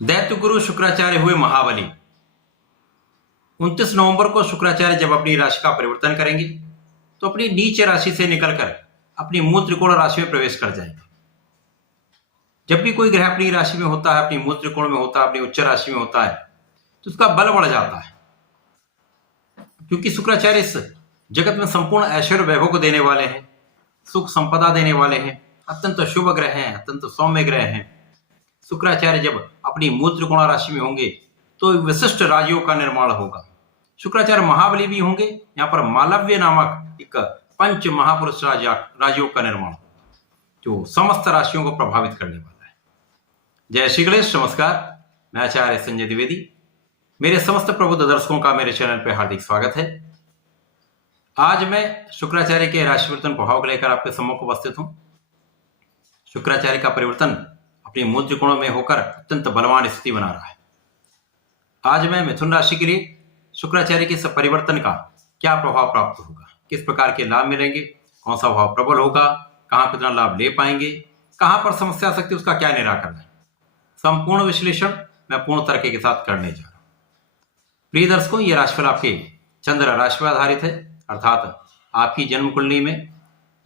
दैत्य गुरु शुक्राचार्य हुए महाबली। 29 नवंबर को शुक्राचार्य जब अपनी राशि का परिवर्तन करेंगे तो अपनी नीच राशि से निकलकर अपनी मूल त्रिकोण राशि में प्रवेश कर जाएंगे। जब भी कोई ग्रह अपनी राशि में होता है, अपनी मूल त्रिकोण में होता है, अपनी उच्च राशि में होता है, तो उसका बल बढ़ जाता है, क्योंकि शुक्राचार्य इस जगत में संपूर्ण ऐश्वर्य वैभव को देने वाले हैं, सुख संपदा देने वाले हैं, अत्यंत शुभ ग्रह हैं, अत्यंत सौम्य ग्रह हैं। शुक्राचार्य जब अपनी मूल त्रिकोण राशि में होंगे तो विशिष्ट राजयोग का निर्माण होगा। शुक्राचार्य महाबली भी होंगे। यहाँ पर मालव्य नामक एक पंच महापुरुष राजयोग का निर्माण होगा जो समस्त राशियों को प्रभावित करने वाला है। जय श्री गणेश। नमस्कार, मैं आचार्य संजय द्विवेदी। मेरे समस्त प्रबुद्ध दर्शकों का मेरे चैनल पर हार्दिक स्वागत है। आज मैं शुक्राचार्य के राशि परिवर्तन प्रभाव को लेकर आपके सम्मुख उपस्थित हूं। शुक्राचार्य का परिवर्तन अपनी मूल त्रिकोणों में होकर अत्यंत बलवान स्थिति बना रहा है। आज मैं मिथुन राशि के लिए शुक्राचार्य के इस परिवर्तन का क्या प्रभाव प्राप्त होगा, किस प्रकार के लाभ मिलेंगे, कौन सा भाव प्रबल होगा, कहां कितना लाभ ले पाएंगे, कहां पर समस्या आ सकती है, उसका क्या निराकरण है, संपूर्ण विश्लेषण मैं पूर्ण तर्क के साथ करने जा रहा हूं। प्रिय दर्शकों, ये राशिफल आपके चंद्र राशि पर आधारित है, अर्थात आपकी जन्म कुंडली में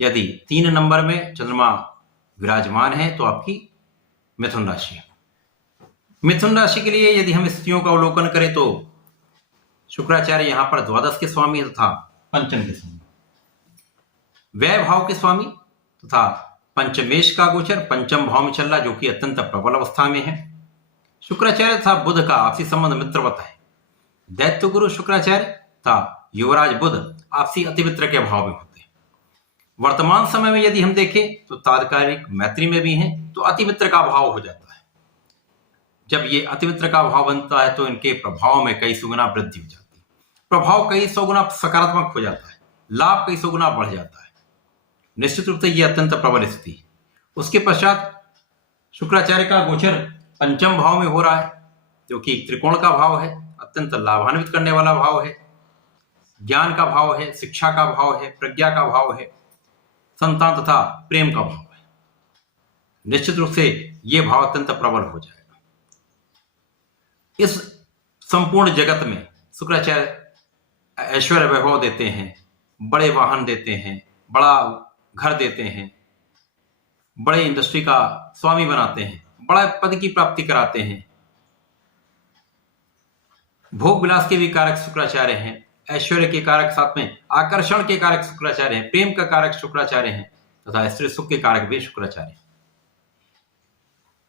यदि 3 नंबर में चंद्रमा विराजमान है तो आपकी मिथुन राशि है। मिथुन राशि के लिए यदि हम स्थितियों का अवलोकन करें तो शुक्राचार्य यहां पर द्वादश के स्वामी तथा पंचम के स्वामी, व्यय भाव के स्वामी तथा पंचमेश का गोचर पंचम भाव में चल रहा, जो कि अत्यंत प्रबल अवस्था में है। शुक्राचार्य तथा बुध का आपसी संबंध मित्रवत है। दैत्य गुरु शुक्राचार्य तथा युवराज बुध आपसी अति मित्र के भाव में होते हैं। वर्तमान समय में यदि हम देखें तो तात्कालिक मैत्री में भी हैं, तो अति मित्र का भाव हो जाता है। जब ये अति मित्र का भाव बनता है तो इनके प्रभाव में कई सुगुना वृद्धि हो जाती है, प्रभाव कई सौ गुना सकारात्मक हो जाता है, लाभ कई सौ गुना बढ़ जाता है। निश्चित रूप से यह अत्यंत प्रबल स्थिति है। उसके पश्चात शुक्राचार्य का गोचर पंचम भाव में हो रहा है, जो कि त्रिकोण का भाव है, अत्यंत लाभान्वित करने वाला भाव है, ज्ञान का भाव है, शिक्षा का भाव है, प्रज्ञा का भाव है, संतान तथा प्रेम का भाव है। निश्चित रूप से यह भाव अत्यंत प्रबल हो जाएगा। इस संपूर्ण जगत में शुक्राचार्य ऐश्वर्य वैभव देते हैं, बड़े वाहन देते हैं, बड़ा घर देते हैं, बड़े इंडस्ट्री का स्वामी बनाते हैं, बड़ा पद की प्राप्ति कराते हैं। भोग विलास के भी कारक शुक्राचार्य हैं, ऐश्वर्य के कारक, साथ में आकर्षण के कारक शुक्राचार्य हैं, प्रेम का कारक शुक्राचार्य हैं तथा स्त्री सुख के कारक भी शुक्राचार्य हैं।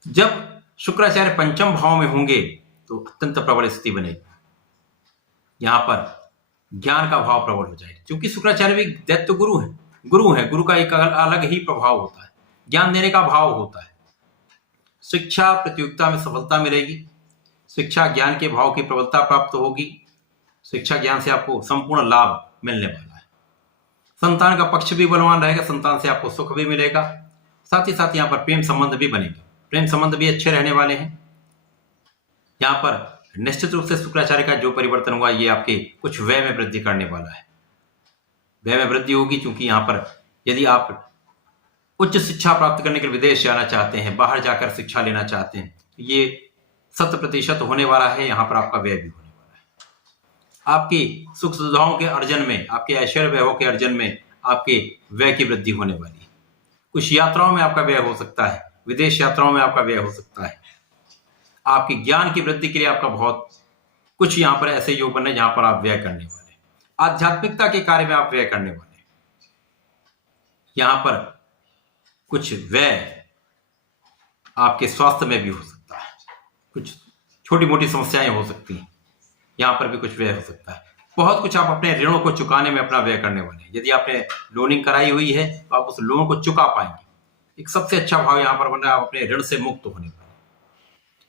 जब शुक्राचार्य पंचम भाव में होंगे तो अत्यंत प्रबल स्थिति बनेगी। यहां पर ज्ञान का भाव प्रबल हो जाएगा, क्योंकि शुक्राचार्य भी दैत्य गुरु है। गुरु का एक अलग ही प्रभाव होता है, ज्ञान देने का भाव होता है। शिक्षा प्रतियोगिता में सफलता मिलेगी, शिक्षा ज्ञान के भाव की प्रबलता प्राप्त होगी, शिक्षा ज्ञान से आपको संपूर्ण लाभ मिलने वाला है। संतान का पक्ष भी बलवान रहेगा, संतान से आपको सुख भी मिलेगा, साथ ही साथ यहाँ पर प्रेम संबंध भी बनेंगे, प्रेम संबंध भी अच्छे रहने वाले हैं। यहाँ पर निश्चित रूप से शुक्राचार्य का जो परिवर्तन हुआ ये आपके कुछ व्यय में वृद्धि करने वाला है। व्यय में वृद्धि होगी क्योंकि यहाँ पर यदि आप उच्च शिक्षा प्राप्त करने के लिए विदेश जाना चाहते हैं, बाहर जाकर शिक्षा लेना चाहते हैं, ये 100% होने वाला है। यहाँ पर आपका व्यय भी होने वाला है। आपकी सुख सुविधाओं के अर्जन में, आपके ऐश्वर्य वैभव के अर्जन में आपके व्यय की वृद्धि होने वाली है। कुछ यात्राओं में आपका व्यय हो सकता है, विदेश यात्राओं में आपका व्यय हो सकता है। आपकी ज्ञान की वृद्धि के लिए आपका बहुत कुछ यहाँ पर ऐसे योग बने जहां पर आप व्यय करने वाले, आध्यात्मिकता के कार्य में आप व्यय करने वाले। यहां पर कुछ व्यय आपके स्वास्थ्य में भी हो सकता है, कुछ छोटी मोटी समस्याएं हो सकती हैं, यहां पर भी कुछ व्यय हो सकता है। बहुत कुछ आप अपने ऋणों को चुकाने में अपना व्यय करने वाले हैं। यदि आपने लोनिंग कराई हुई है तो आप उस लोन को चुका पाएंगे। एक सबसे अच्छा भाव यहां पर बन रहा है, आप अपने ऋण से मुक्त होने वाले,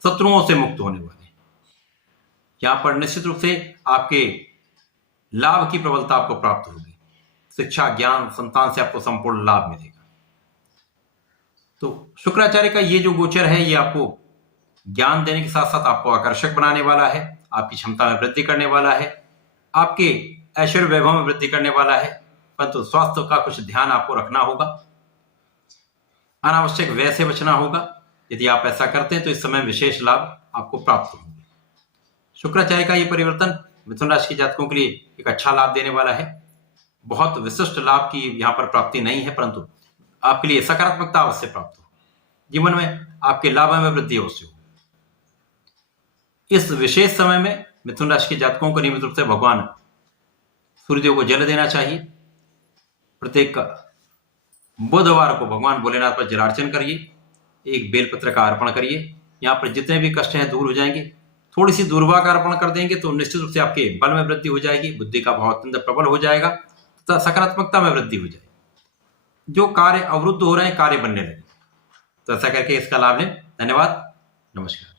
शत्रुओं से मुक्त होने वाले। यहां पर निश्चित रूप से आपके लाभ की प्रबलता आपको प्राप्त होगी। शिक्षा, ज्ञान, संतान से आपको संपूर्ण लाभ मिलेगा। तो शुक्राचार्य का ये जो गोचर है ये आपको ज्ञान देने के साथ साथ आपको आकर्षक बनाने वाला है, आपकी क्षमता में वृद्धि करने वाला है, आपके ऐश्वर्य वैभव में वृद्धि करने वाला है। परंतु स्वास्थ्य का कुछ ध्यान आपको रखना होगा, अनावश्यक व्यय से बचना होगा। यदि आप ऐसा करते हैं तो इस समय विशेष लाभ आपको प्राप्त होंगे। शुक्राचार्य का ये परिवर्तन मिथुन राशि के जातकों के लिए एक अच्छा लाभ देने वाला है। बहुत विशिष्ट लाभ की यहाँ पर प्राप्ति नहीं है, परंतु आपके लिए सकारात्मकता अवश्य प्राप्त हो, जीवन में आपके लाभ में वृद्धि अवश्य हो। इस विशेष समय में मिथुन राशि के जातकों को नियमित रूप से भगवान सूर्यदेव को जल देना चाहिए। प्रत्येक बुधवार को भगवान भोलेनाथ पर जलार्चन करिए, एक बेलपत्र का अर्पण करिए। यहाँ पर जितने भी कष्ट हैं दूर हो जाएंगे। थोड़ी सी दुर्वा का अर्पण कर देंगे तो निश्चित रूप से आपके बल में वृद्धि हो जाएगी, बुद्धि का भाव अत्यंत प्रबल हो जाएगा तथा सकारात्मकता में वृद्धि हो जाएगी। जो कार्य अवरुद्ध हो रहे हैं कार्य बनने लगे। तो ऐसा करके इसका लाभ लें। धन्यवाद, नमस्कार।